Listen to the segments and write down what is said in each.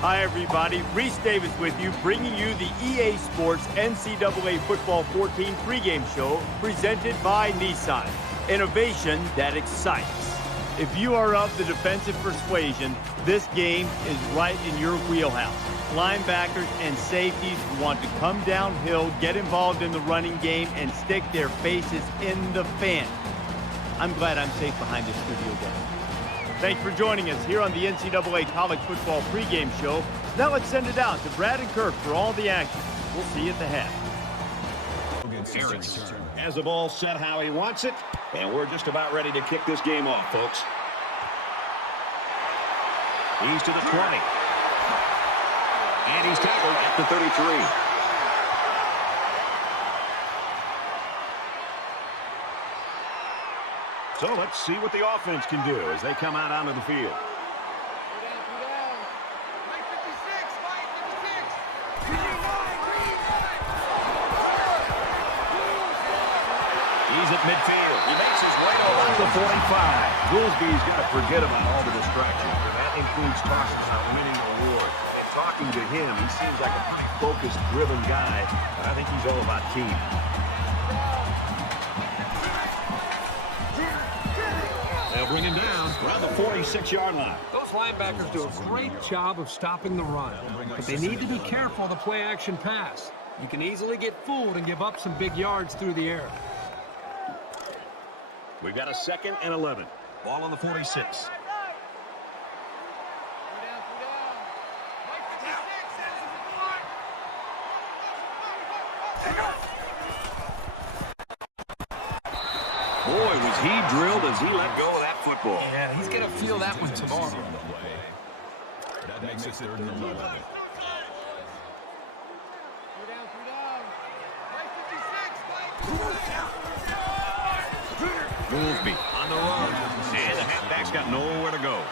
Hi, everybody. Reese Davis with you, bringing you the EA Sports NCAA Football 14 pregame show presented by Nissan. Innovation that excites. If you are of the defensive persuasion, this game is right in your wheelhouse. Linebackers and safeties want to come downhill, get involved in the running game, and stick their faces in the fan. I'm glad I'm safe behind this studio desk. Thanks for joining us here on the NCAA College Football pregame show. Now let's send it out to Brad and Kirk for all the action. We'll see you at the half. Harris has the ball set how he wants it, and we're just about ready to kick this game off, folks. He's to the 20. And he's tackled at the 33. So let's see what the offense can do as they come out onto the field. He's at midfield. He makes his way over the 45. Goolsby's got to forget about all the distractions. That includes tosses on winning the award. And talking to him, he seems like a pretty focused, driven guy. But I think he's all about team. They'll bring him down around the 46-yard line. Those linebackers do a great job of stopping the run, but they need to be careful of the play-action pass. You can easily get fooled and give up some big yards through the air. We've got a 2nd and 11. Ball on the 46. Boy, was he drilled as he let go of that football. Yeah, he's going to feel that one tomorrow. That makes it 3rd and 11. Goolsby on the run. And the halfback's got nowhere to go.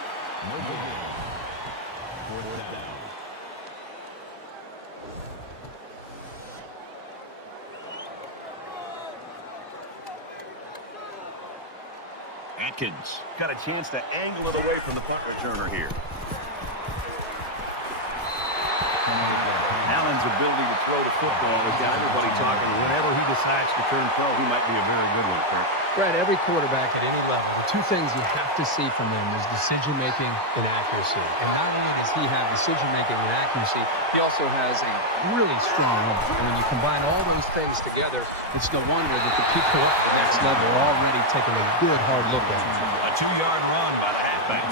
Atkins got a chance to angle it away from the punt returner here. Allen's ability to throw the football has got everybody talking. Whenever he decides to turn pro, he might be a very good one, Kirk. Brad, every quarterback at any level, the two things you have to see from them is decision-making and accuracy. And not only does he have decision-making and accuracy, he also has a really strong arm. And when you combine all those things together, it's no wonder that the people at the next level are already taking a good, hard look at him. A 2-yard run by the halfback.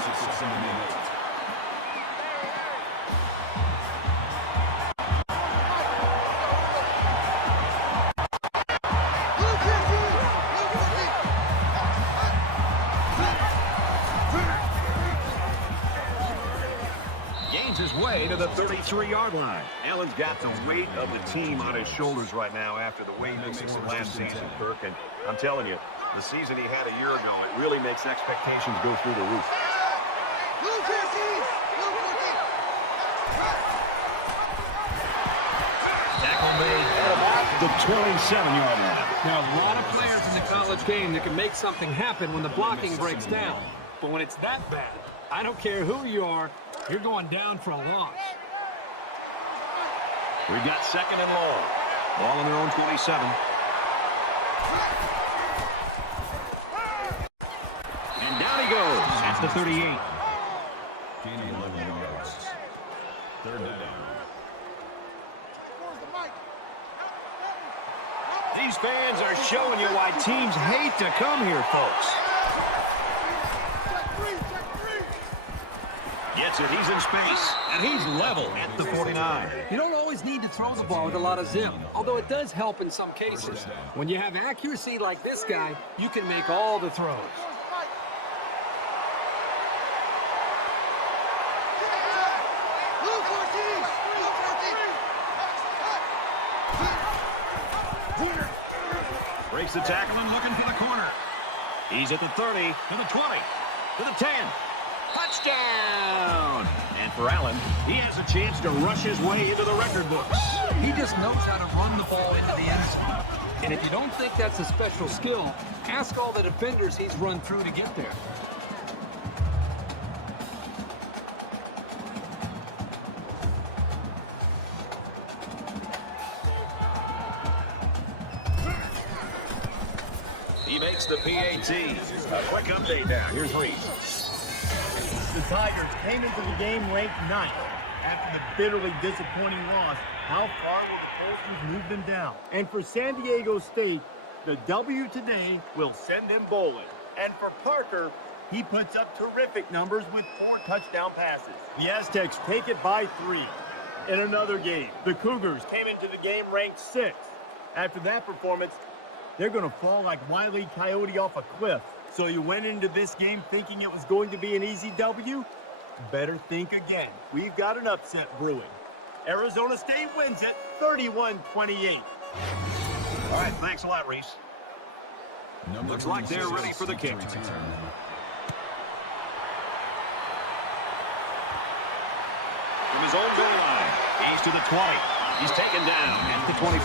His way to the 33-yard line. Allen's got the weight of the team on his shoulders right now after the way he performed last season, Kirk. And I'm telling you, the season he had a year ago, it really makes expectations go through the roof. Tackle made at about the 27-yard line. Now, a lot of players in the college game that can make something happen when the blocking breaks down. But when it's that bad, I don't care who you are, you're going down for a loss. We've got 2nd and long. Ball on their own 27. And down he goes at the 38. Gaining 11 yards. 3rd down. These fans are showing you why teams hate to come here, folks. Gets it, he's in space, and he's level at the 49. You don't always need to throw the ball with a lot of zip, although it does help in some cases. When you have accuracy like this guy, you can make all the throws. Breaks the tackle and looking for the corner. He's at the 30, to the 20, to the 10. Touchdown! And for Allen, he has a chance to rush his way into the record books. He just knows how to run the ball into the end zone. And if you don't think that's a special skill, ask all the defenders he's run through to get there. gets the PAT. A quick update now. Here's Reese. The Tigers came into the game ranked 9th. After the bitterly disappointing loss, how far will the Colts move them down? And for San Diego State, the W today will send them bowling. And for Parker, he puts up terrific numbers with 4 touchdown passes. The Aztecs take it by 3. In another game, the Cougars came into the game ranked 6th. After that performance, they're going to fall like Wile E. Coyote off a cliff. So you went into this game thinking it was going to be an easy W? Better think again. We've got an upset brewing. Arizona State wins it 31-28. All right, thanks a lot, Reese. Looks like they're ready for the kick. From his own goal line, he's to the 20. He's taken down at the 25.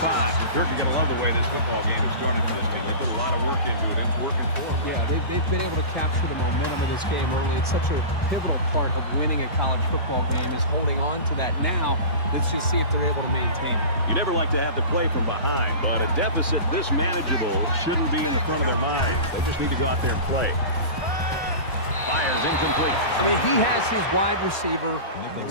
Dirk, you're going to love the way this football game is started for this team. They put a lot of work into it, and it's working for them. Yeah, they've been able to capture the momentum of this game early. It's such a pivotal part of winning a college football game is holding on to that now. Let's just see if they're able to maintain it. You never like to have to play from behind, but a deficit this manageable shouldn't be in the front of their mind. They just need to go out there and play. Fires incomplete. I mean, he has his wide receiver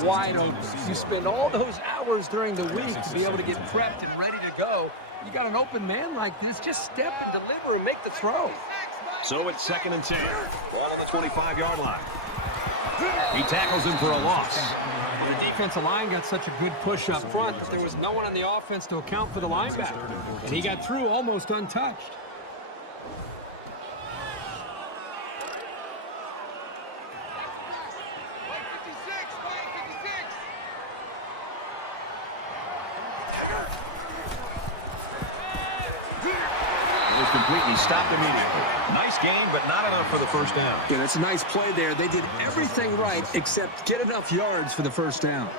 wide open. You spend all those hours during the week to be able to get prepped and ready to go. You got an open man like this, just step and deliver and make the throw. So it's 2nd and 10. Ball on the 25-yard line. He tackles him for a loss. The defensive line got such a good push up front that there was no one on the offense to account for the linebacker. And he got through almost untouched. Completely stopped immediately. Nice game, but not enough for the first down. Yeah, that's a nice play there. They did everything right except get enough yards for the first down.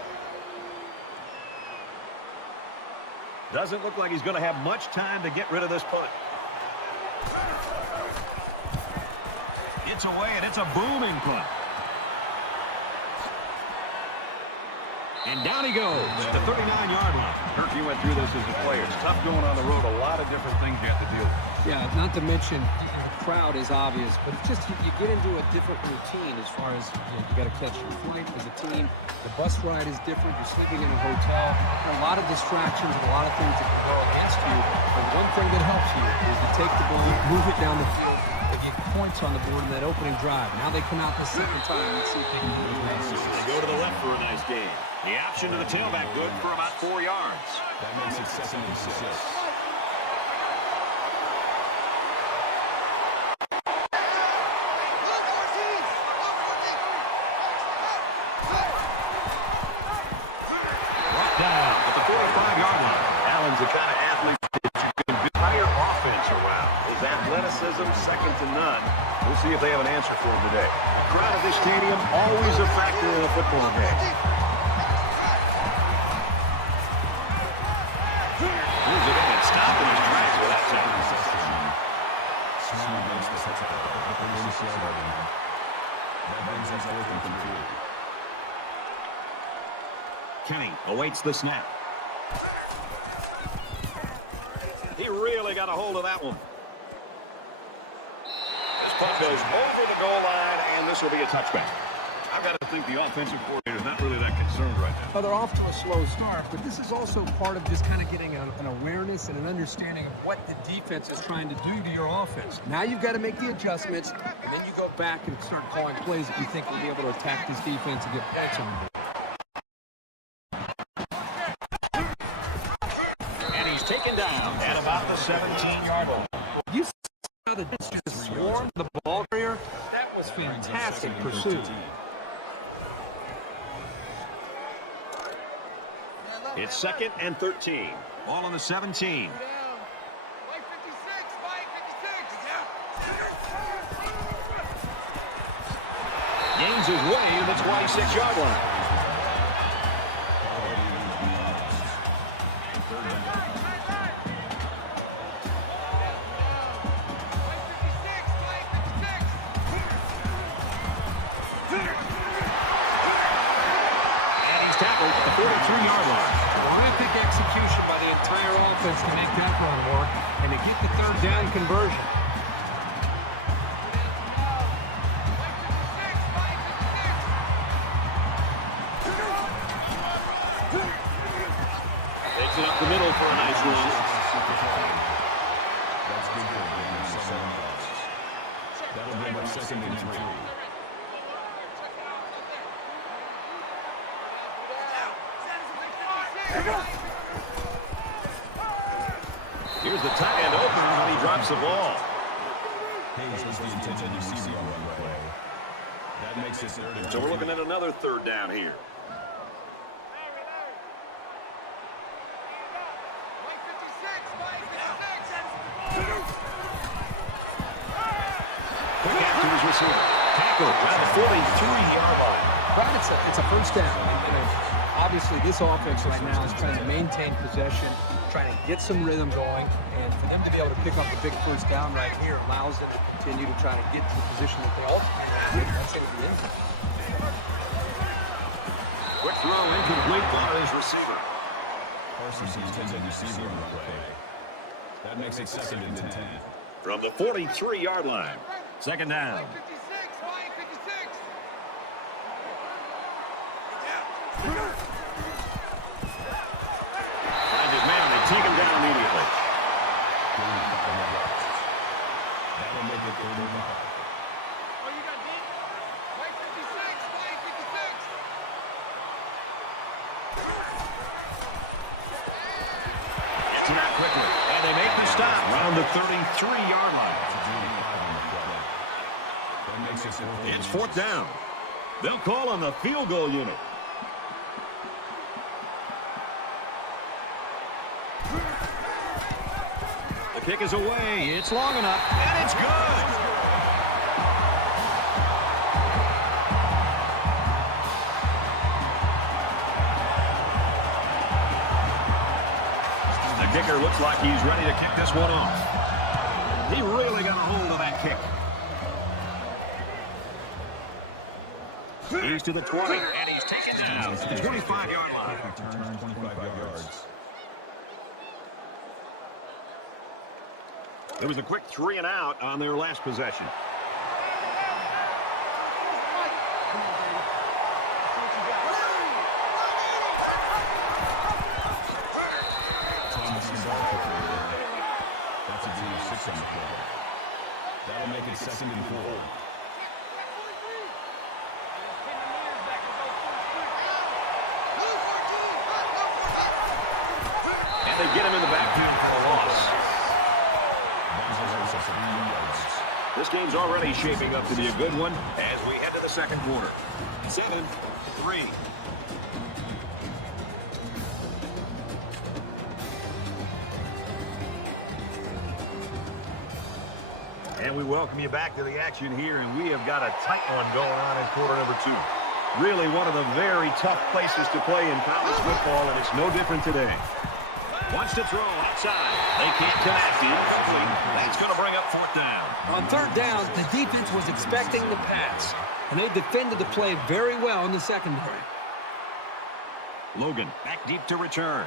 Doesn't look like he's going to have much time to get rid of this punt. It's away, and it's a booming punt. And down he goes at the 39-yard line. Kirk, you went through this as a player. It's tough going on the road. A lot of different things you have to deal with. Yeah, not to mention the crowd is obvious, but it's just you get into a different routine as far as you got to catch your flight as a team. The bus ride is different. You're sleeping in a hotel. A lot of distractions and a lot of things that can go against you. But one thing that helps you is you take the ball, move it down the field, and get points on the board in that opening drive. Now they come out the second time. Let's see if they can do it. They go to the left for a nice game. The option to the tailback, good for about 4 yards. That makes it 2nd and 6. Brought down at the 45-yard line. Allen's the kind of athlete that you can build entire offense around. His athleticism, second to none. We'll see if they have an answer for him today. The crowd at this stadium, always a factor in a football game. Moves it in and stopped in his tracks with that tackle. Kenny awaits the snap. He really got a hold of that one. This punt goes over the goal line, and this will be a touchback. I've got to think the offensive coordinator is not really that concerned right now. Well, they're off to a slow start, but this is also part of just kind of getting an awareness and an understanding of what the defense is trying to do to your offense. Now you've got to make the adjustments, and then you go back and start calling plays that you think will be able to attack this defense and get points on the board. And he's taken down at about the 17-yard line. You see how the just swarmed the ball carrier? That was fantastic pursuit. It's 2nd and 13. Ball on the 17. Gains his way to the 26-yard line. And he's tackled at the 43-yard line. Terrific execution by the entire offense to make that run work and to get the third down conversion. second and 3. Here's the tight end open, and he drops the ball. Hayes was the intended receiver on that play. That makes it 3rd and 2. So we're looking at another 3rd down here. Quick after his receiver. Tackle at the 43-yard line. But it's a first down. Obviously, this offense right now is trying to maintain possession, trying to get some rhythm going, and for them to be able to pick up the big first down right here allows them to continue to try to get to the position that they ultimately have. That's going to be in. Quick throw incomplete by his receiver. Parsons the intended receiver on that play. That makes it 2nd and 10. From the 43-yard line. 2nd down. Find his man. They take him down immediately. That'll make it 35. Gets him out quickly. And they make the stop around the 33-yard line. It's 4th down. They'll call on the field goal unit. The kick is away. It's long enough, and it's good. The kicker looks like he's ready to kick this one off. He really got a hold of that kick. He's to the 20, and he's taken down to the 25-yard line. Return 25 yards. There was a quick 3 and out on their last possession. That's a gain of 6 on the play. That'll make it 2nd and 4. And they get him in the backfield for a loss. This game's already shaping up to be a good one as we head to the 2nd quarter. 7-3. And we welcome you back to the action here, and we have got a tight one going on in quarter number 2. Really one of the very tough places to play in college football, and it's no different today. Wants to throw outside. They can't connect. That's going to bring up 4th down. On 3rd down, the defense was expecting the pass, and they defended the play very well in the secondary. Logan back deep to return.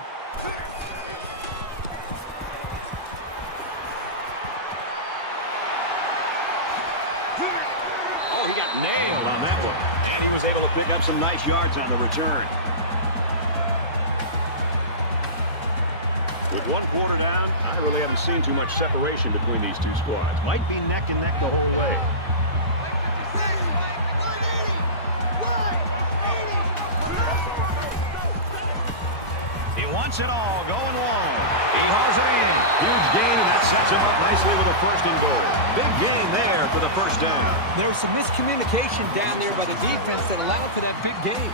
Oh, he got nailed on that one. And he was able to pick up some nice yards on the return. With 1 quarter down, I really haven't seen too much separation between these two squads. Might be neck and neck the whole way. He wants it all, going long. He hauls it in. Huge gain, and that sets him up nicely with a 1st and goal. Big gain there for the 1st down. There was some miscommunication down there by the defense that allowed for that big gain.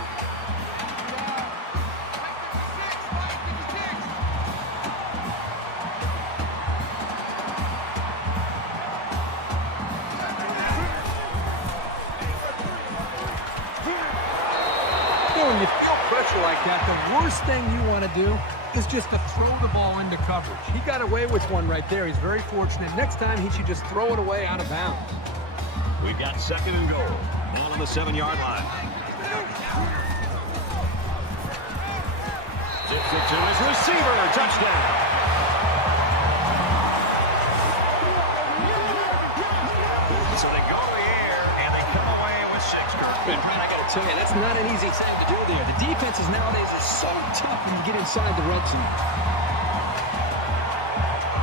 When you feel pressure like that, the worst thing you want to do is just to throw the ball into coverage. He got away with one right there. He's very fortunate. Next time, he should just throw it away out of bounds. We've got 2nd and goal. Ball on the 7-yard line. Tips it to his receiver. Touchdown. So they go to the air, and they come away with 6. Man, Brad, I got to tell you, that's not an easy thing to do there. The defenses nowadays are so tough when you get inside the red zone.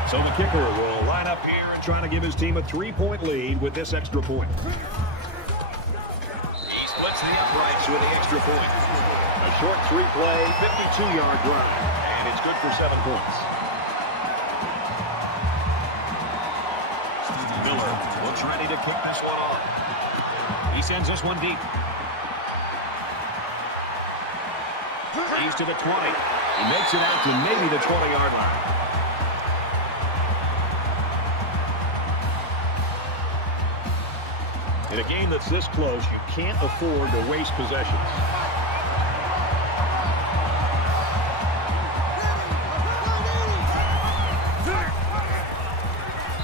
So the kicker will line up here and try to give his team a 3-point lead with this extra point. He splits the uprights with the extra point. A short 3-play, 52-yard drive. And it's good for 7 points. Miller looks ready to kick this one off. He sends this one deep. He's to the 20. He makes it out to maybe the 20-yard line. In a game that's this close, you can't afford to waste possessions.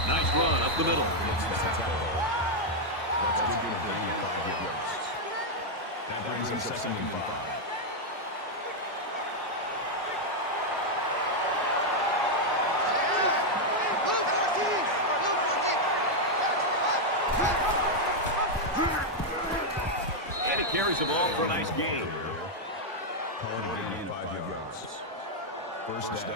Nice run up the middle. That's good to bring 5 yards. That brings him 2nd and 5. And he carries the ball for a nice gain. Call it a gain 5 yards. First down.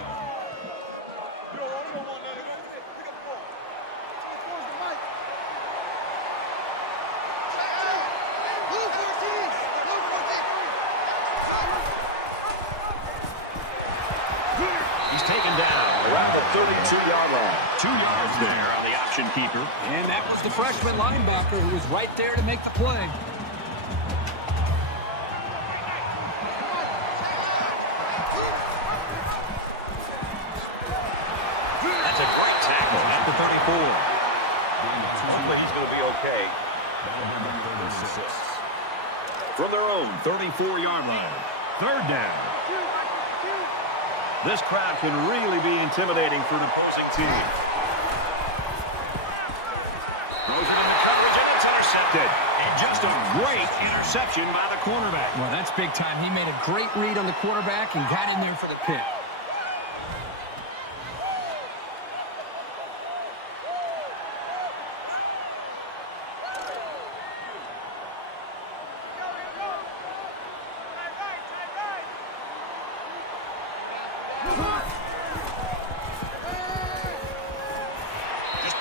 He's taken down around the 32-yard line. 2 yards there on the option keeper. And that was the freshman linebacker who was right there to make the play. That's a great tackle at the 34. Hopefully he's going to be okay. From their own 34-yard line. 3rd down. This crowd can really be intimidating for an opposing team. Throws it on the coverage, and it's intercepted. And just a great interception by the cornerback. Well, that's big time. He made a great read on the quarterback and got in there for the pick.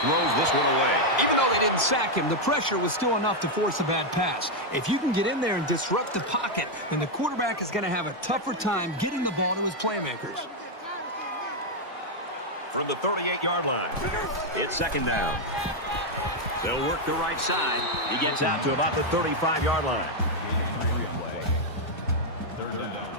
Throws this one away. Even though they didn't sack him, the pressure was still enough to force a bad pass. If you can get in there and disrupt the pocket, then the quarterback is going to have a tougher time getting the ball to his playmakers. From the 38-yard line, it's 2nd down. They'll work the right side. He gets out to about the 35-yard line. 3rd and down.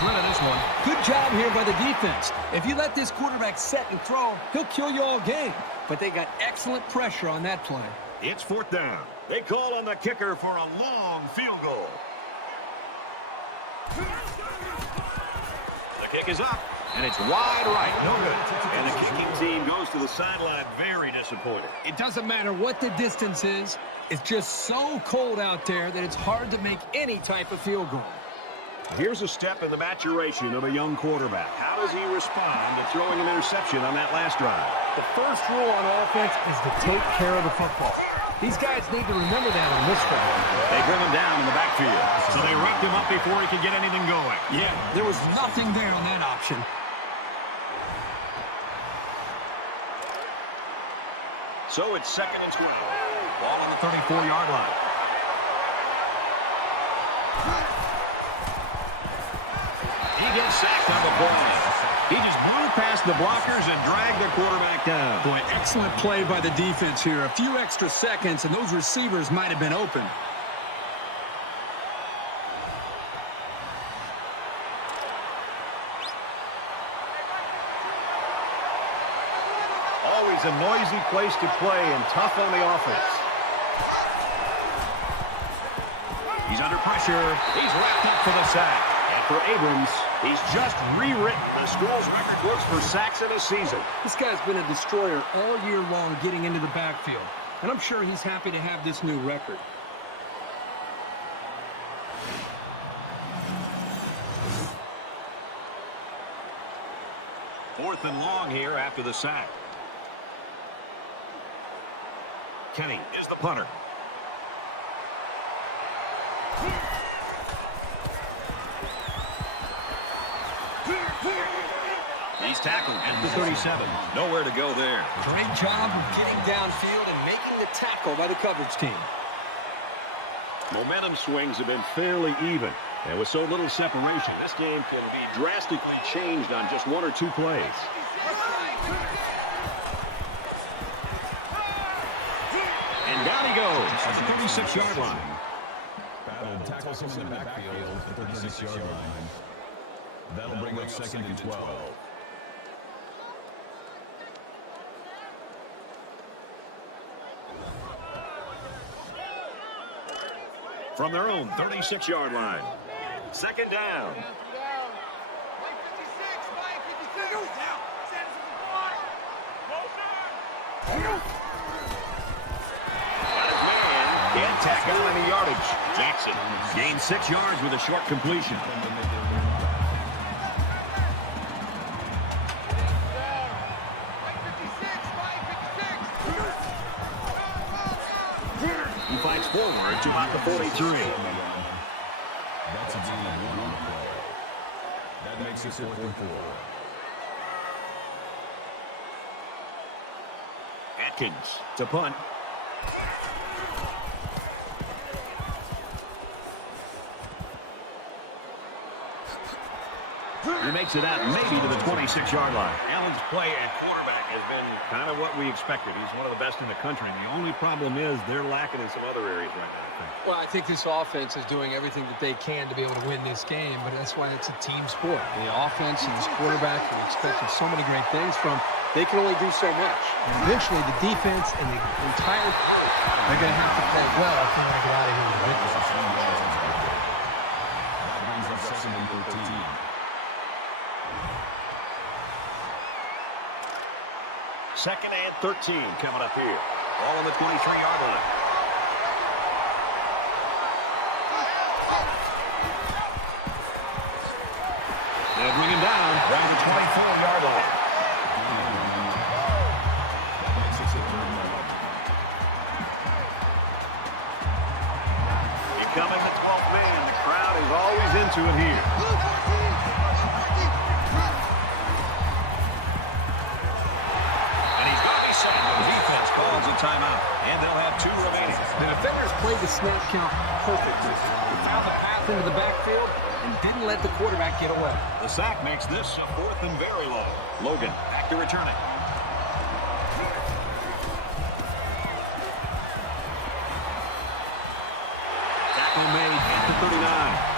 Rid of this one. Good job here by the defense. If you let this quarterback set and throw, he'll kill you all game. But they got excellent pressure on that play. It's 4th down. They call on the kicker for a long field goal. The kick is up, and it's wide right. No good. And the kicking team goes to the sideline very disappointed. It doesn't matter what the distance is. It's just so cold out there that it's hard to make any type of field goal. Here's a step in the maturation of a young quarterback. How does he respond to throwing an interception on that last drive? The first rule on offense is to take care of the football. These guys need to remember that on this drive. They bring him down in the backfield, so they wrapped him up before he could get anything going. Yeah, there was nothing there on that option. So it's 2nd and 12. Ball on the 34-yard line. He gets sacked on the play. He just blew past the blockers and dragged the quarterback down. Boy, excellent play by the defense here. A few extra seconds, and those receivers might have been open. Always a noisy place to play and tough on the offense. He's under pressure. He's wrapped up for the sack. And for Abrams, he's just rewritten the school's record books for sacks in a season. This guy's been a destroyer all year long getting into the backfield. And I'm sure he's happy to have this new record. Fourth and long here after the sack. Kenny is the punter. He's tackled at the 37. Nowhere to go there. Great job of getting downfield and making the tackle by the coverage team. Momentum swings have been fairly even. And with so little separation, this game can be drastically changed on just one or two plays. And down he goes at the 36-yard line. Battle tackles him in the backfield at the 36-yard line. That'll bring up second and 12. From their own 36-yard line. Second down. Can't tack on any yardage. Jackson gained 6 yards with a short completion. He fights forward to about the 43. That's a gain of 1 on the play. That makes it 4th and 4. Atkins to punt. He makes it out maybe to the 26-yard line. Allen's play at quarterback has been kind of what we expected. He's one of the best in the country. The only problem is they're lacking in some other areas right now. Well, I think this offense is doing everything that they can to be able to win this game, but that's why it's a team sport. The offense and this quarterback are expecting so many great things from, they can only do so much. And eventually, the defense and the entire coach are going to have to play well if they want to get out of here with a win. That brings up second and 13. Second and 13 coming up here. All on the 23-yard line. They'll bring him down around the 24-yard line. Becoming the 12th man. The crowd is always into it here. Calls a timeout, and they'll have 2 remaining. The defenders played the snap count perfectly. They found the path into the backfield and didn't let the quarterback get away. The sack makes this a 4th and very long. Logan back to return it. Tackle made at the 39.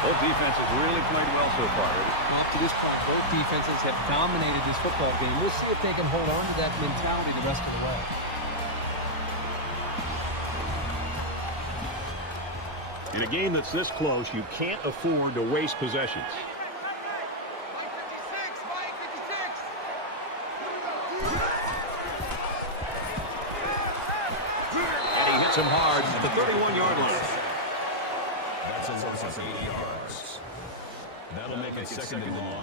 Both defenses really played well so far. Up to this point, both defenses have dominated this football game. We'll see if they can hold on to that mentality the rest of the way. In a game that's this close, you can't afford to waste possessions. And he hits him hard at the 31-yard line. That's a loss of 8 yards. That'll make it second and long.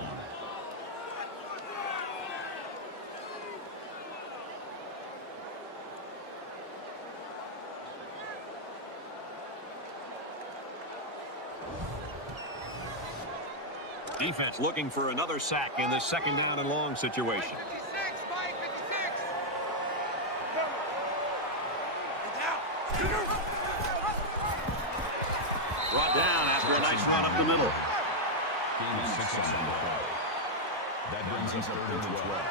Defense looking for another sack in this second down and long situation. Brought down after a nice run up the middle. Gain 6 on the play. That brings us 3rd and 12.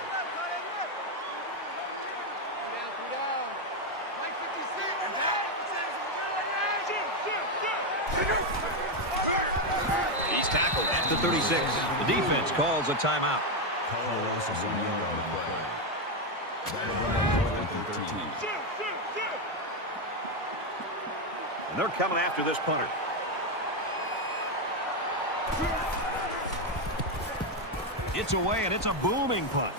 He's tackled at the 36. The defense calls a timeout. Call a loss of 1 yard on the play. That'll bring up 4th and 13. And they're coming after this punter. It's away, and it's a booming punt.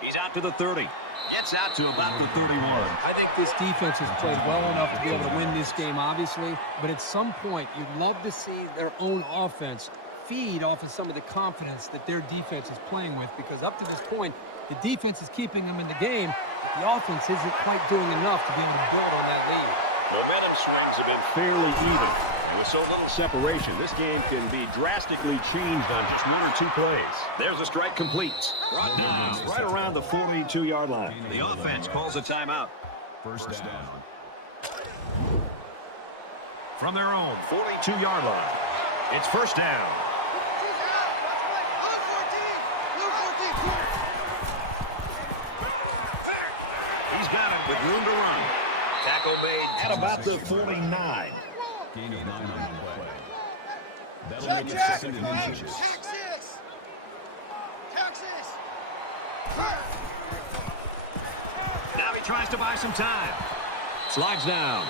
He's out to the 30. Gets out to about the 31. I think this defense has played well enough to be able to win this game, obviously. But at some point, you'd love to see their own offense feed off of some of the confidence that their defense is playing with. Because up to this point, the defense is keeping them in the game. The offense isn't quite doing enough to be able to build on that lead. Momentum swings have been fairly even. And with so little separation, this game can be drastically changed on just one or two plays. There's a strike complete. Brought down right around the 42-yard line. The offense calls a timeout. First down. From their own 42-yard line, it's first down. He's got it with room to run. Tackle made at about the 49. Gain of 9 on the play. That'll make it second and inches. Now he tries to buy some time. Slides down.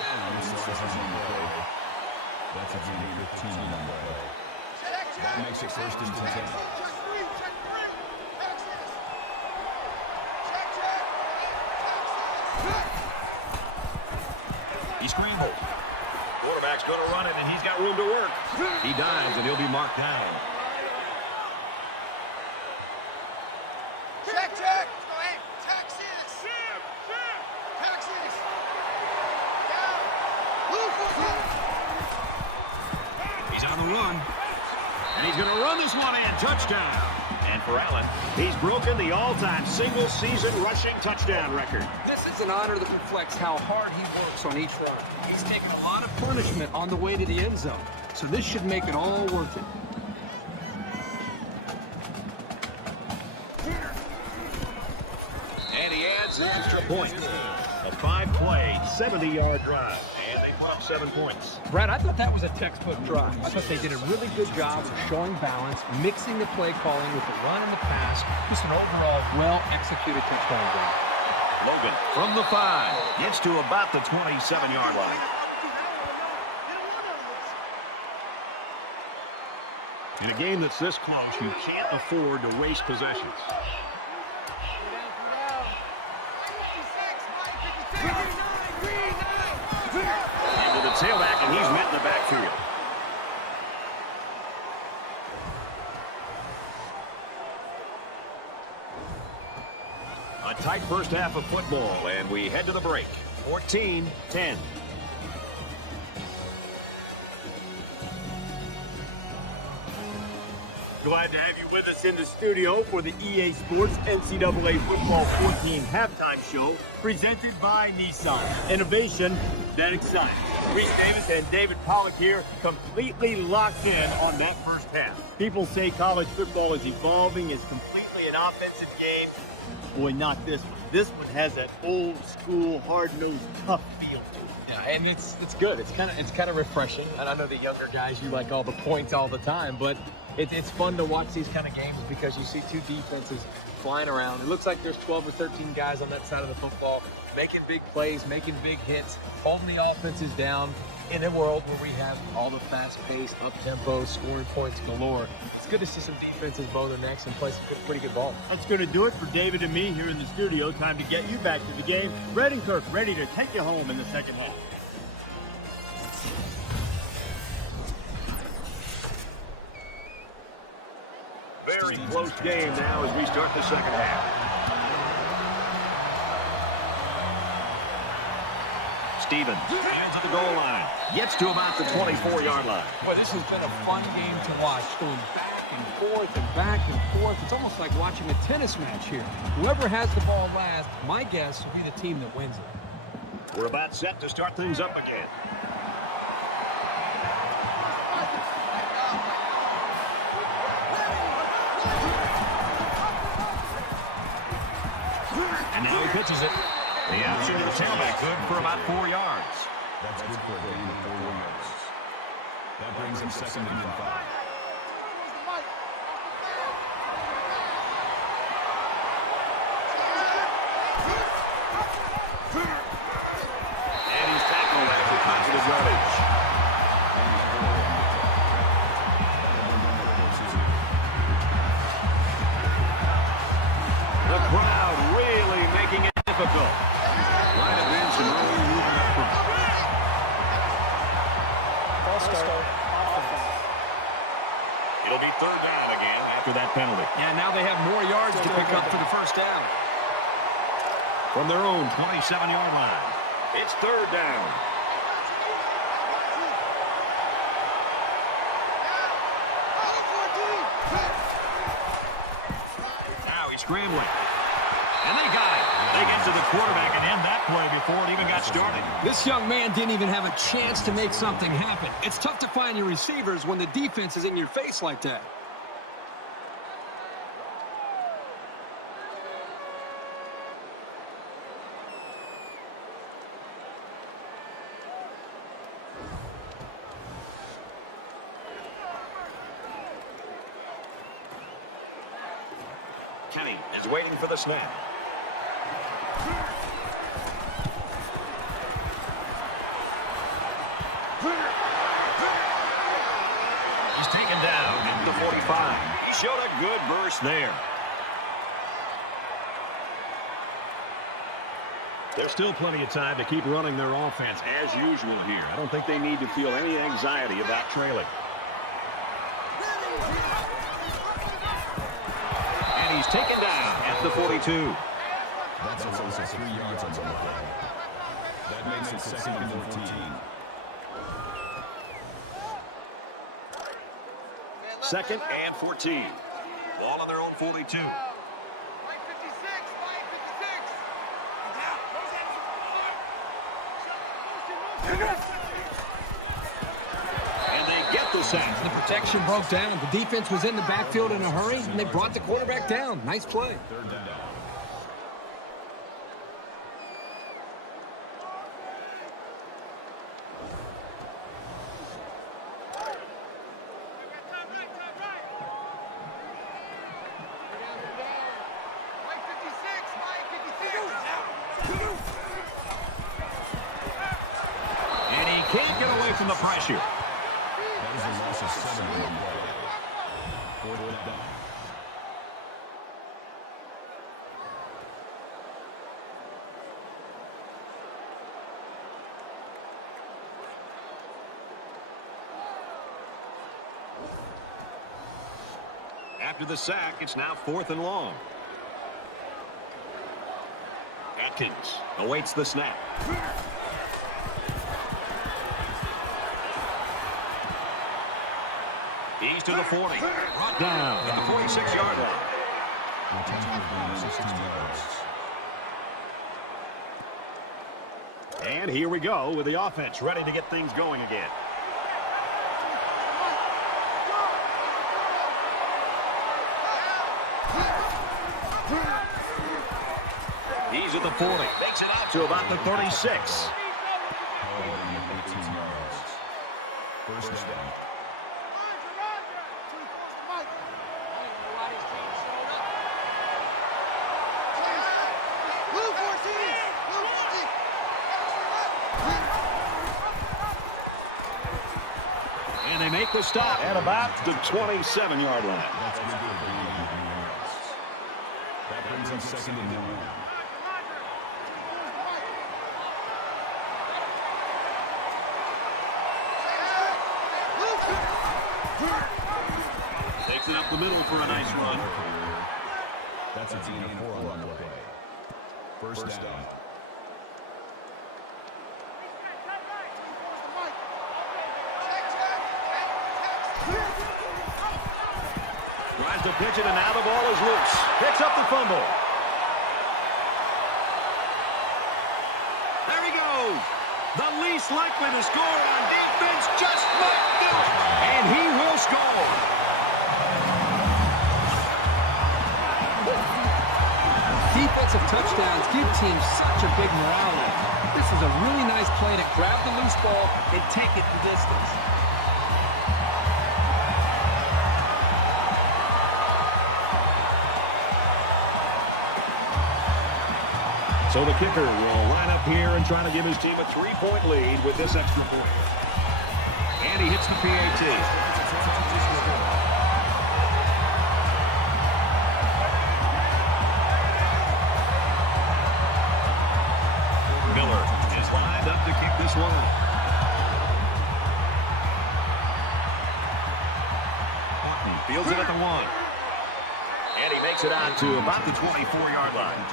That's a gain of 15 on the play. That makes it first and 10. He scrambled. Quarterback's going to run it, and he's got room to work. He dives, and he'll be marked down. Check. Texas. Texas. He's on the run. And he's going to run this one in. Touchdown. And for Allen, he's broken the all-time single-season rushing touchdown record. This is an honor that reflects how hard he works on each run. He's taken a lot of punishment on the way to the end zone, so this should make it all worth it. And he adds an extra point. A 5-play, 70-yard drive. And they put up 7 points. Brad, I thought that was a textbook drive. I thought they did a really good job of showing balance, mixing the play calling with the run and the pass. Just an overall well-executed touchdown game. Logan from the 5 gets to about the 27-yard line. In a game that's this close, you can't afford to waste possessions. Into the tailback, and he's met in the backfield. A tight first half of football, and we head to the break. 14-10. Glad to have you with us in the studio for the EA Sports NCAA Football 14 halftime show presented by Nissan. Innovation that excites. Reese Davis and David Pollack here, completely locked in on that first half. People say college football is evolving, is completely an offensive game. Boy, not this one. This one has that old school, hard-nosed, tough feel to it. Yeah, and it's good. It's kind of refreshing. And I know the younger guys, you like all the points all the time, but it's fun to watch these kind of games because you see two defenses flying around. It looks like there's 12 or 13 guys on that side of the football making big plays, making big hits, holding the offenses down in a world where we have all the fast-paced, up-tempo, scoring points galore. It's good to see some defenses bow their necks and play some pretty good ball. That's going to do it for David and me here in the studio. Time to get you back to the game. Red and Kirk ready to take you home in the second half. Very close game now as we start the second half. Stevens hands at the goal line. Gets to about the 24-yard line. Boy, this has been a fun game to watch, going back and forth and back and forth. It's almost like watching a tennis match here. Whoever has the ball last, my guess will be the team that wins it. We're about set to start things up again. And now he pitches it. The outside of the tailback, good for about 4 yards. That's good for a gain of 4 yards. That brings him second and 5. And he's tackled after positive yardage. The crowd really making it difficult. Might have been some early movement up front. It'll be third down again after that penalty. Yeah, now they have more yards to pick up for the first down. From their own 27-yard line. It's third down. scrambling. And they got it. They get to the quarterback and end that play before it even got started. This young man didn't even have a chance to make something happen. It's tough to find your receivers when the defense is in your face like that. Kenny is waiting for the snap. He's taken down at the 45. He showed a good burst there. There's still plenty of time to keep running their offense as usual here. I don't think they need to feel any anxiety about trailing. And he's taken down at the 42. That's a loss of 3 yards on the play. That makes it 2nd and 14. Second and 14. Ball on their own 42. And they get the sack. The protection broke down. The defense was in the backfield in a hurry, and they brought the quarterback down. Nice play. 3rd down. And he can't get away from the pressure. That is a loss of 7 on the play. 4th down. After the sack, it's now 4th and long. Atkins awaits the snap. He's to the 40. Brought down at the 46-yard line. Return 16 yards. And here we go with the offense ready to get things going again. He's at the 40. Takes it out to about the 36. 18 yards. 1st down. And they make the stop at about the 27-yard line. That's good. That brings them 2nd and 1. Takes it up the middle for a nice run. That's a gain of 4 on the play. 1st down. Tries to pitch it, and now the ball is loose. Picks up the fumble. There he goes. The least likely to score on defense just might do it. And he will score. Defensive touchdowns give teams such a big morale lift. This is a really nice play to grab the loose ball and take it the distance. So the kicker will line up here and try to give his team a 3-point lead with this extra point. And he hits the PAT. Miller is lined up to kick this one out. Fields it at the 1. And he makes it out to about the 24-yard line.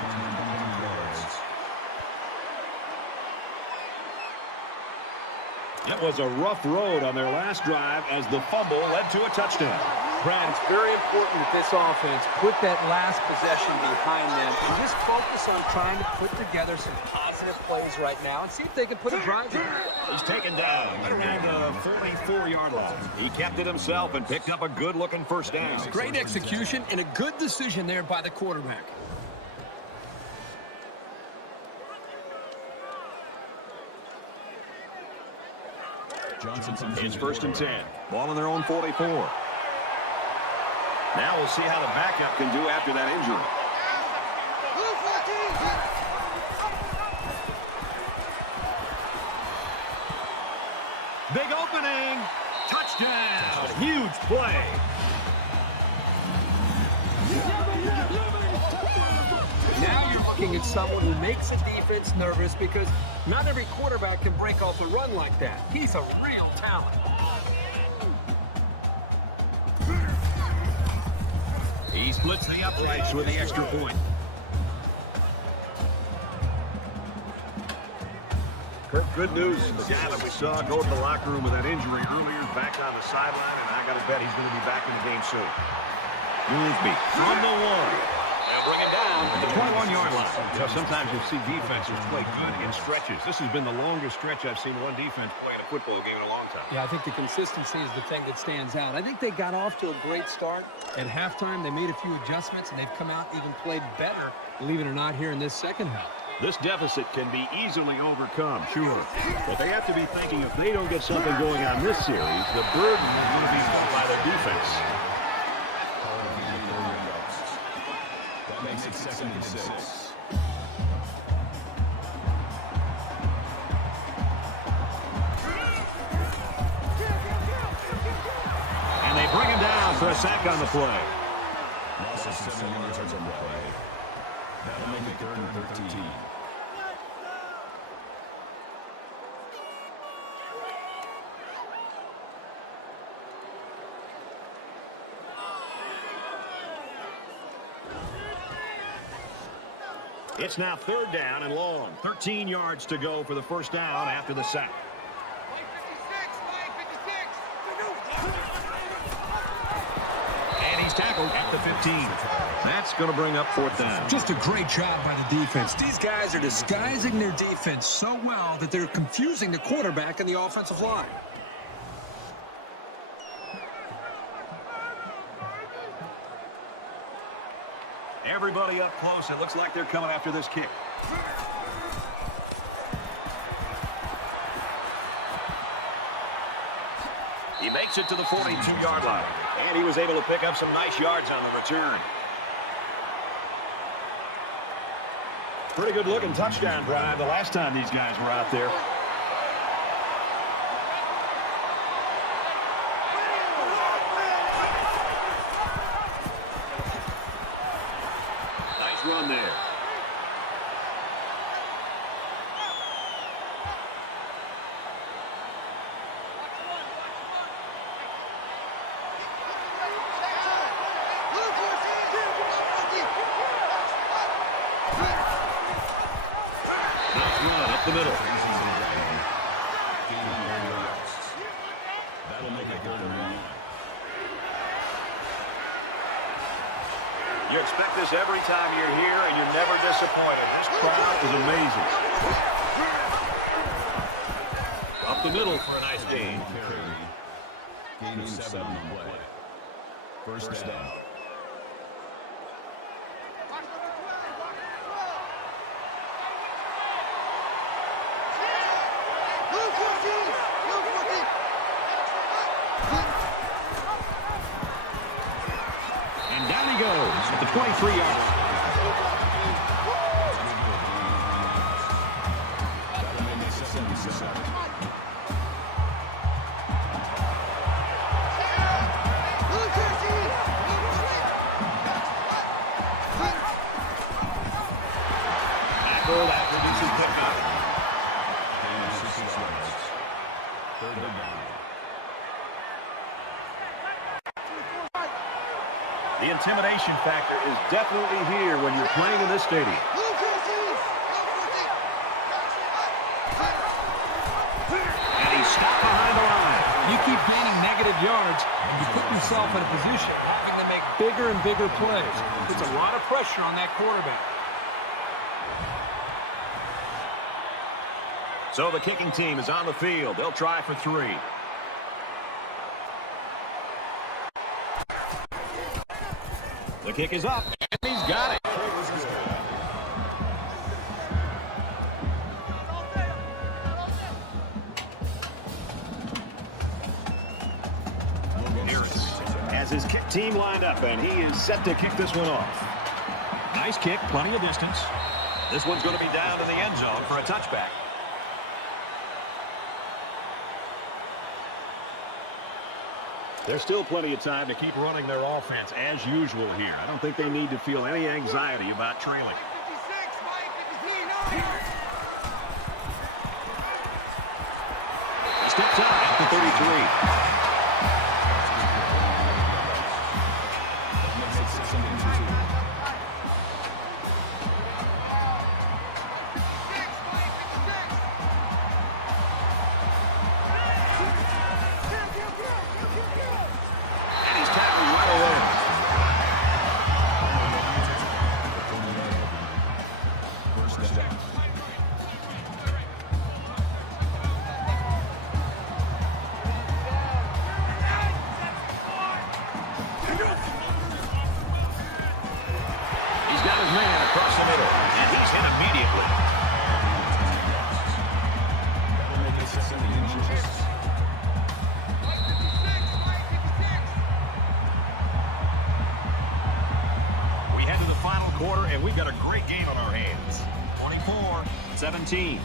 That was a rough road on their last drive as the fumble led to a touchdown. Brad, it's very important that this offense put that last possession behind them and just focus on trying to put together some positive plays right now and see if they can put a drive together. He's taken down around the 44-yard line. He kept it himself and picked up a good-looking first down. Great execution and a good decision there by the quarterback. It's 1st and 10. Ball on their own 44. Now we'll see how the backup can do after that injury. Big opening. Touchdown. Huge play. Now you're looking at someone who makes a defense nervous because not every quarterback can break off a run like that. He's a real talent. He splits the uprights with the extra point. Kirk, good news. The guy that we saw go to the locker room with that injury earlier is back on the sideline, and I got to bet he's going to be back in the game soon. Goolsby from the one. They'll bring it down at the 21-yard line. You know, sometimes you see defenses play good in stretches. This has been the longest stretch I've seen one defense play in a football game in a long time. Yeah, I think the consistency is the thing that stands out. I think they got off to a great start. At halftime, they made a few adjustments, and they've come out even played better, believe it or not, here in this second half. This deficit can be easily overcome, sure. But they have to be thinking if they don't get something going on this series, the burden is going to be by their defense. That makes it 2nd and 6. And they bring him down for a sack on the play. Loss of 7 yards on the play. That'll make it 3rd and 13. It's now 3rd down and long. 13 yards to go for the first down after the sack. And he's tackled at the 15. That's going to bring up 4th down. Just a great job by the defense. These guys are disguising their defense so well that they're confusing the quarterback and the offensive line. Everybody up close. It looks like they're coming after this kick. He makes it to the 42-yard line. And he was able to pick up some nice yards on the return. Pretty good-looking touchdown drive the last time these guys were out there. Nice run there. The middle. That'll make it 3rd and 1. You expect this every time you're here, and you're never disappointed. This crowd is amazing. Up the middle for a nice gain. Gain of 7 on the play. First down. And down he goes at the 23-yard line. That'll make it 2nd and 7. Tackled after this is picked up. Gain of 6 yards. 3rd down. The intimidation factor is definitely here when you're playing in this stadium. And he's stopped behind the line. You keep gaining negative yards, and you put yourself in a position having to make bigger and bigger plays. It's a lot of pressure on that quarterback. So the kicking team is on the field. They'll try for 3. The kick is up, and he's got it. Has his kick team lined up, and he is set to kick this one off. Nice kick, plenty of distance. This one's going to be down to the end zone for a touchback. There's still plenty of time to keep running their offense as usual here. I don't think they need to feel any anxiety about trailing. He steps out at the 33. And we've got a great game on our hands. 24-17.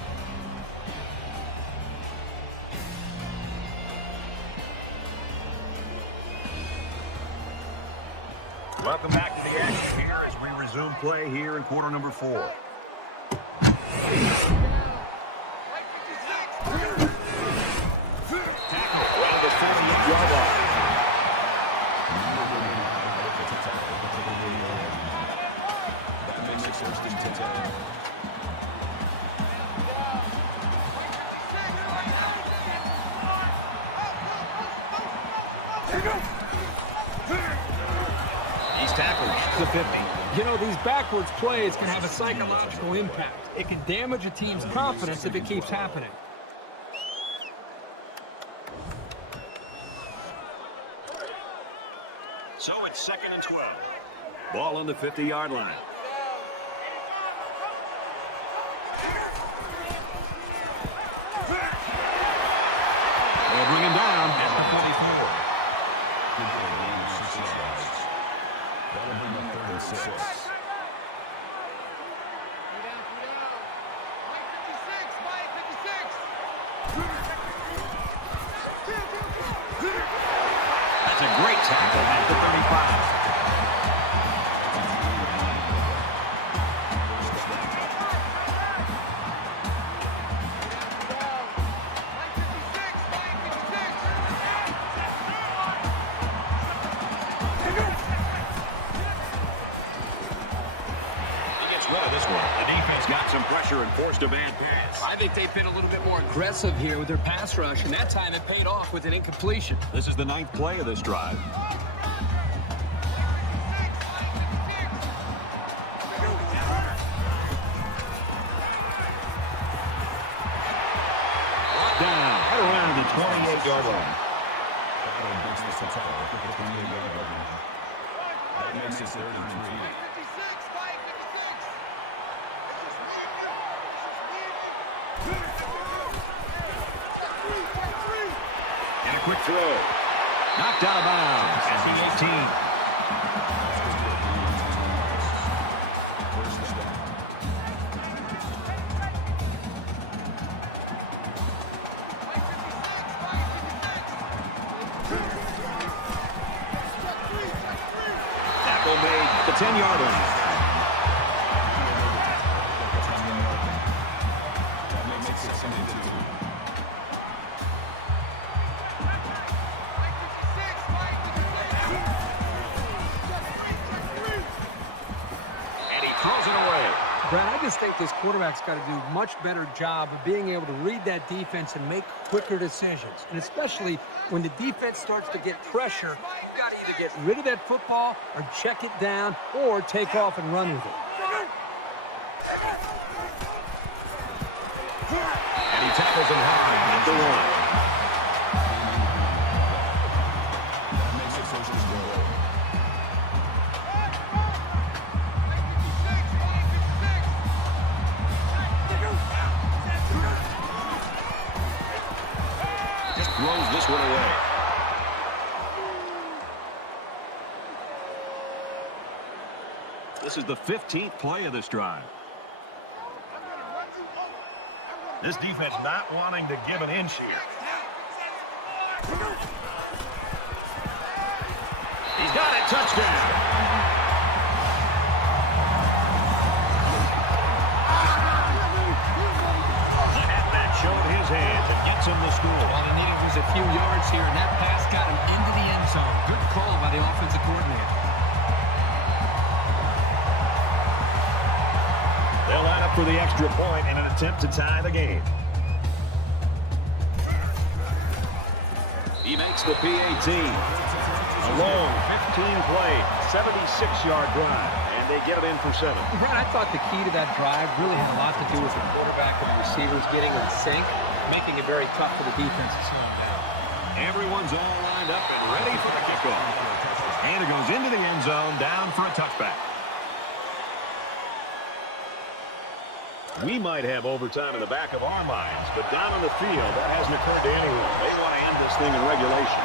Welcome back to the action here as we resume play here in quarter number 4. Tackle around the 48-yard line. He's tackled at the 50. You know, these backwards plays can have a psychological impact. It can damage a team's confidence if it keeps happening. So it's 2nd and 12. Ball on the 50-yard line. They'll bring him down at the 44. That'll bring up 36. That's a great tackle at the 35. Got some pressure and forced a bad pass. I think they've been a little bit more aggressive here with their pass rush, and that time it paid off with an incompletion. This is the 9th play of this drive. Brought down right around the 28-yard line. That makes it 33. And a quick throw. Knocked out of bounds at the 18. Tackle made at the 10-yard line. Throws it away. Brad, I just think this quarterback's got to do a much better job of being able to read that defense and make quicker decisions. And especially when the defense starts to get pressure, you've got to either get rid of that football or check it down or take off and run with it. And he tackles him hard at the 1. That makes it first and goal. Just throws this one away. This is the 15th play of this drive. This defense not wanting to give an inch here. He's got it. Touchdown. The halfback showed his hands and gets him the score. All he needed was a few yards here, and that pass got him into the end zone. Good call by the offensive coordinator. They'll line up for the extra point in an attempt to tie the game. He makes the PAT. A long 15-play, 76-yard drive, and they get it in for 7. Brad, I thought the key to that drive really had a lot to do with the quarterback and the receivers getting in sync, making it very tough for the defense to slow him down. Everyone's all lined up and ready for the kickoff. And it goes into the end zone, down for a touchback. We might have overtime in the back of our minds, but down on the field, that hasn't occurred to anyone. They want to end this thing in regulation.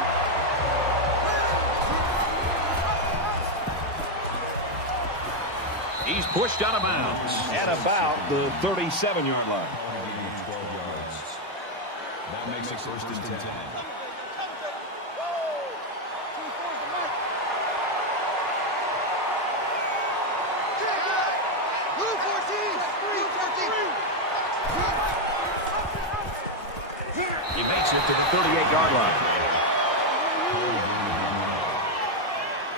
He's pushed out of bounds at about the 37-yard line. 12 yards. That makes it first and 10. He makes it to the 38-yard line.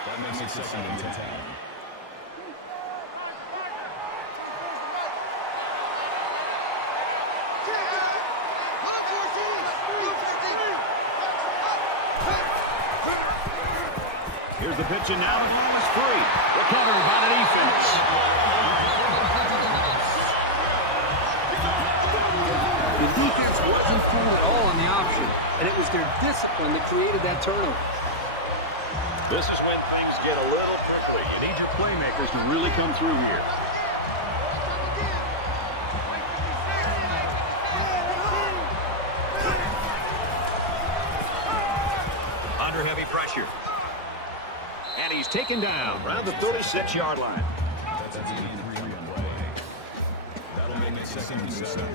That makes it second and 10. Here's the pitch, and now the ball is free. Recovered by the defense. The defense wasn't fooled at all on the option, and it was their discipline that created that turnover. This is when things get a little prickly. You need your playmakers to really come through here. Under heavy pressure. And he's taken down around the 36-yard line. That's a deep 3-run play. That'll make it second and 7.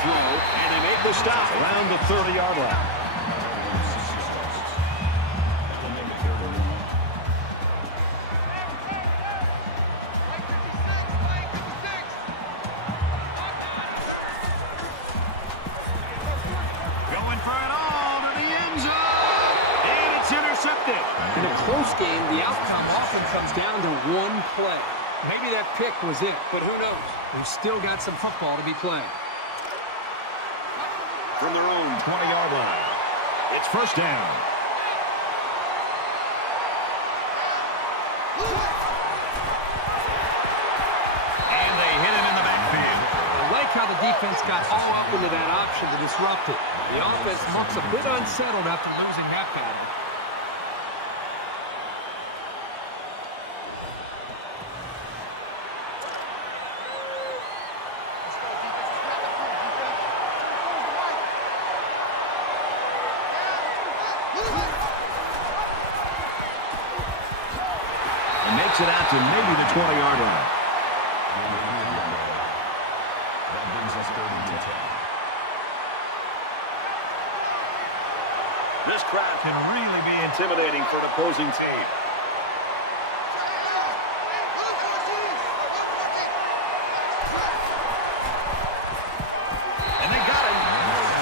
And they make the stop around the 30-yard line. That'll make it 3rd and 1. Going for it all to the end zone. And it's intercepted. In a close game, the outcome often comes down to one play. Maybe that pick was it, but who knows? We've still got some football to be played. From their own 20-yard line. It's first down. And they hit him in the backfield. I like how the defense got all up into that option to disrupt it. The offense looks a bit unsettled after losing that guy. Makes it out to maybe the 20-yard line. That brings us 3rd and 10. This crowd can really be intimidating for an opposing team. And they got him.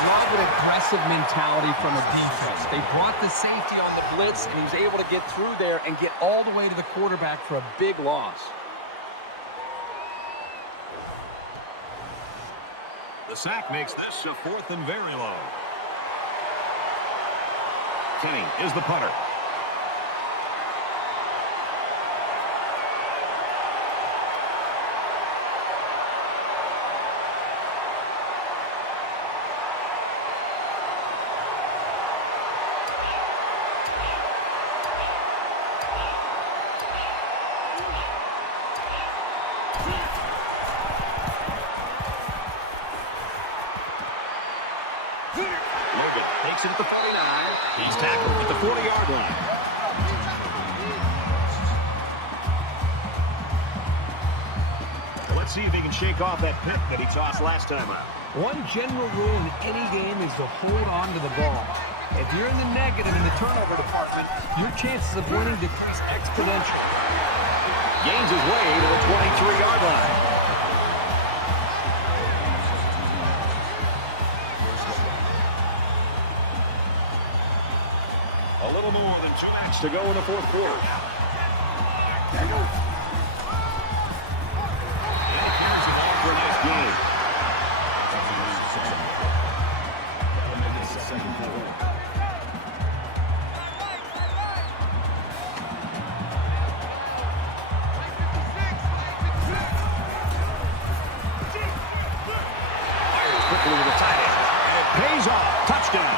Robert aggressive aggressive mentality from the defense. They brought the safety on the blitz, and he was able to get through there and get all the way to the quarterback for a big loss. The sack makes this a 4th and very long. Kenny is the punter. Takes it at the 49. He's tackled at the 40-yard line. Let's see if he can shake off that pick that he tossed last time out. One general rule in any game is to hold on to the ball. If you're in the negative in the turnover department, your chances of winning decrease exponentially. Gains his way to the 23-yard line. A little more than 2 minutes to go in the 4th quarter. And he carries it off for a nice game. That'll make it 2nd quarter. Fires quickly with a tight end. And it pays off. Touchdown.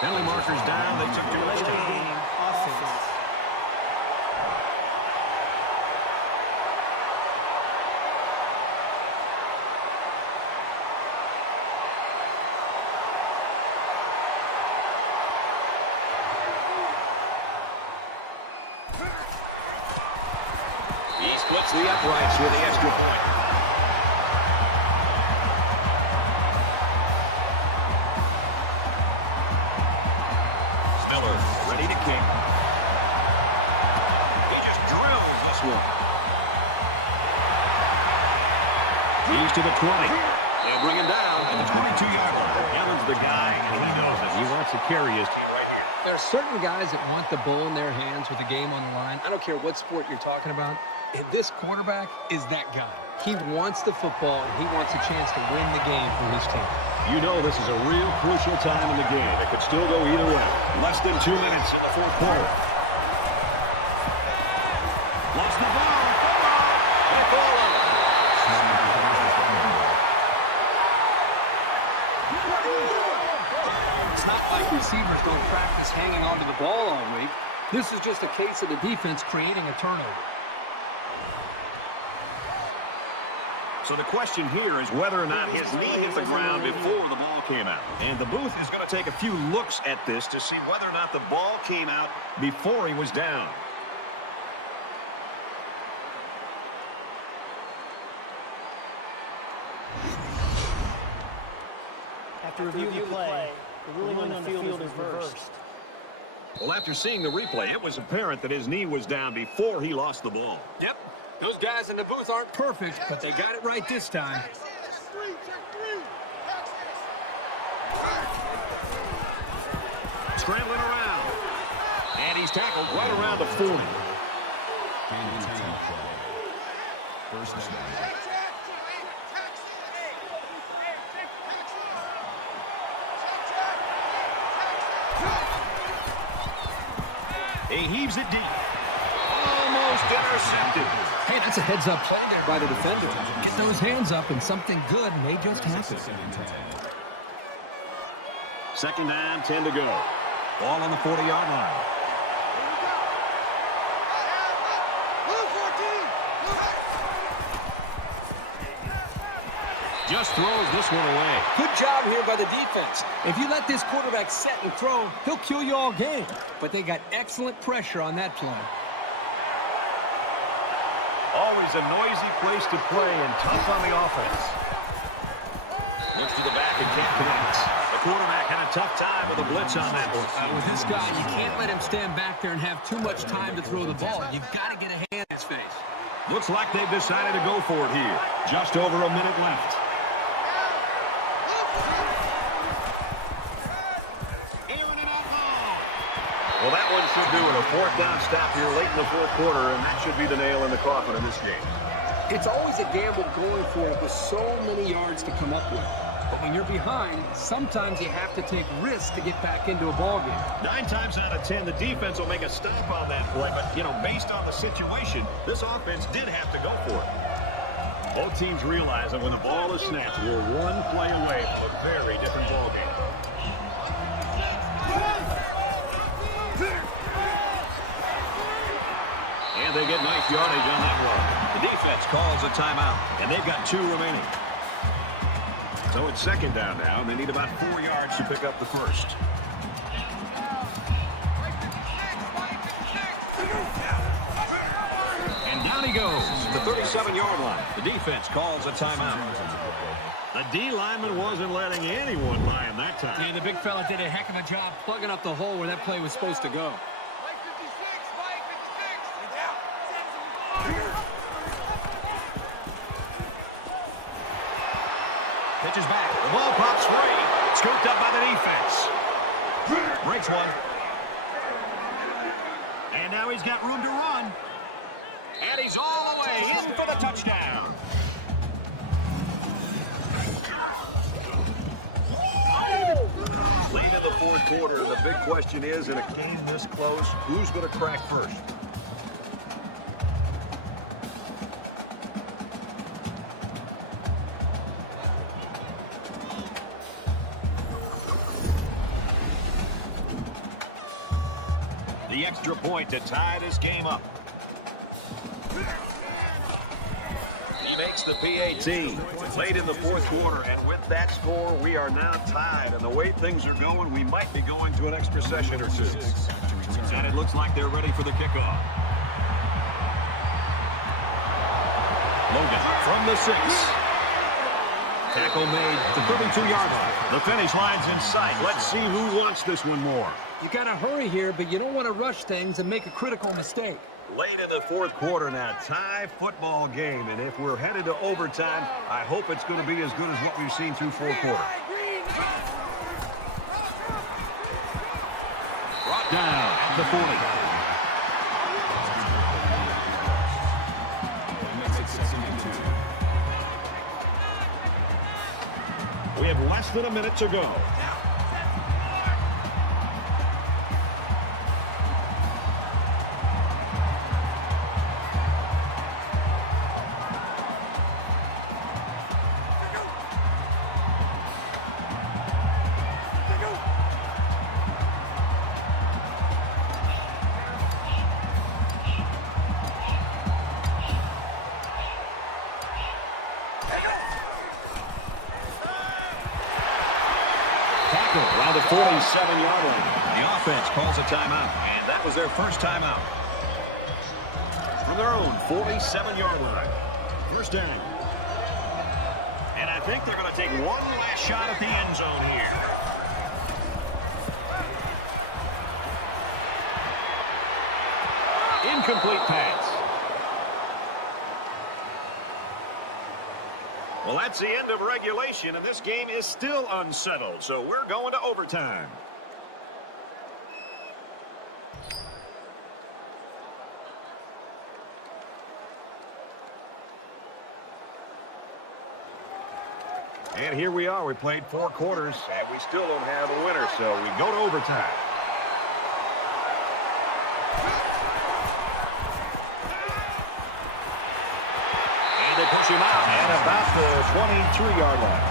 Penalty markers down. They took too much time. He splits the uprights with the extra point. Miller ready to kick. He just drills this one. He's to the 20. They'll bring him down at the 22-yard line. Allen's the guy, and he knows it. He wants to carry his team right here. There are certain guys that want the ball in their hands with the game on the line. I don't care what sport you're talking about. And this quarterback is that guy. He wants the football, and he wants a chance to win the game for his team. You know this is a real crucial time in the game. It could still go either way. Less than 2 minutes in the fourth quarter. Lost the ball. And a ball on it. It's not like receivers don't practice hanging onto the ball all week. This is just a case of the defense creating a turnover. So the question here is whether or not his knee hit the ground before the ball came out. And the booth is going to take a few looks at this to see whether or not the ball came out before he was down. After reviewing the play, the ruling on the field is reversed. Well, after seeing the replay, it was apparent that his knee was down before he lost the ball. Yep. Those guys in the booth aren't perfect, but they got it right this time. Scrambling around. And he's tackled right around the 40. First down. He heaves it deep. Almost intercepted. Hey, that's a heads-up play there by the defender. Get those hands up and something good may just happen. Second down, 10 to go. Ball on the 40-yard line. Just throws this one away. Good job here by the defense. If you let this quarterback set and throw, he'll kill you all game. But they got excellent pressure on that play. Always a noisy place to play and tough on the offense. Looks to the back and can't connect. The quarterback had a tough time with a blitz on that one. With this guy, you can't let him stand back there and have too much time to throw the ball. You've got to get a hand in his face. Looks like they've decided to go for it here. Just over a minute left. Well, that one should do it. A fourth down stop here late in the fourth quarter, and that should be the nail in the coffin of this game. It's always a gamble going for it with so many yards to come up with. But when you're behind, sometimes you have to take risks to get back into a ball game. 9 times out of 10, the defense will make a stop on that play, but, based on the situation, this offense did have to go for it. Both teams realize that when the ball is snapped, we're one play away from a very different ball game. And they get nice yardage on that one. The defense calls a timeout, and they've got 2 remaining. So it's second down now, and they need about 4 yards to pick up the first. And down he goes, the 37-yard line. The defense calls a timeout. The D lineman wasn't letting anyone by him that time. Yeah, the big fella did a heck of a job plugging up the hole where that play was supposed to go. Pitches back. The ball pops free. Scooped up by the defense. Breaks one. And now he's got room to run. And he's all the way in for the touchdown. Late in the fourth quarter, the big question is, in a game this close, who's going to crack first? the extra point to tie this game up. He makes the PAT late in the fourth quarter, and with that score, we are now tied. And the way things are going, we might be going to an extra session or two. And it looks like they're ready for the kickoff. Logan from the 6. Tackle made to 32-yard line. The finish line's in sight. Let's see who wants this one more. You got to hurry here, but you don't want to rush things and make a critical mistake. Late in the fourth quarter now, tie football game, and if we're headed to overtime, I hope it's going to be as good as what we've seen through 4 quarters. Brought down at the 40. We have less than a minute to go. Around the 47-yard line. The offense calls a timeout, and that was their first timeout. From their own 47-yard line. First down. And I think they're going to take one last shot at the end zone here. Incomplete pass. Well, that's the end of regulation, and this game is still unsettled, so we're going to overtime. And here we are. We played 4 quarters, and we still don't have a winner, so we go to overtime. They push him out at about the 23-yard line.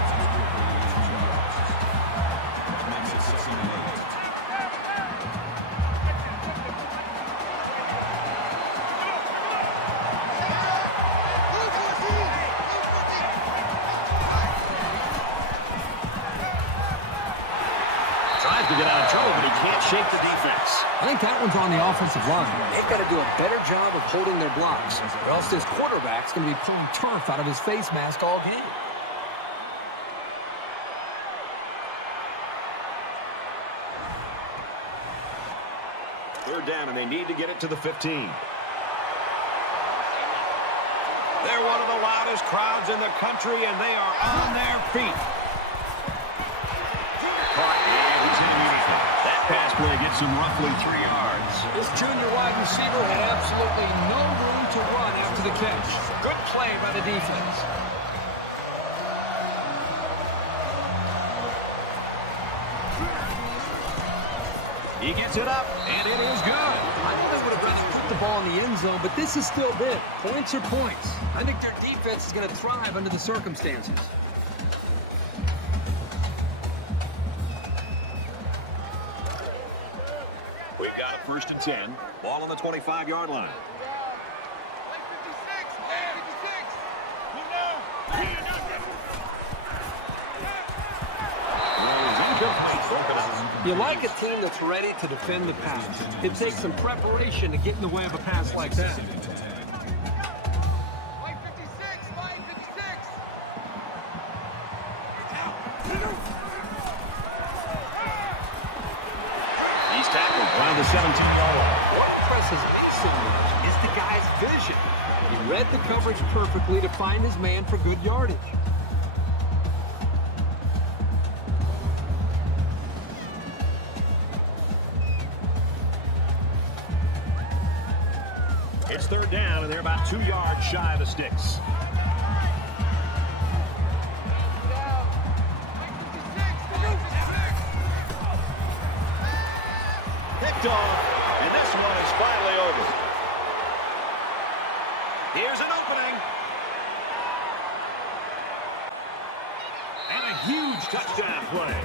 Tries to get out of trouble, but he can't shake the defense. I think that one's on the offensive line. They've got to do a better job of holding their blocks, or else this quarterback's going to be pulling turf out of his face mask all game. Third down, and they need to get it to the 15. They're one of the loudest crowds in the country, and they are on their feet. That pass play gets him roughly 3 yards. This junior wide receiver had absolutely no room to run after the catch. Good play by the defense. He gets it up, and it is good. I know they would have rather put the ball in the end zone, but this is still big. Points are points. I think their defense is going to thrive under the circumstances. We've got a 1st and 10. Ball on the 25-yard line. You like a team that's ready to defend the pass. It takes some preparation to get in the way of a pass like that. He's tackled around the 17-yard line. What impresses me so much is the guy's vision. He read the coverage perfectly to find his man for good yardage. It's 3rd down, and they're about 2 yards shy of the sticks. Picked off, and this one is finally over. Here's an opening. And a huge touchdown play.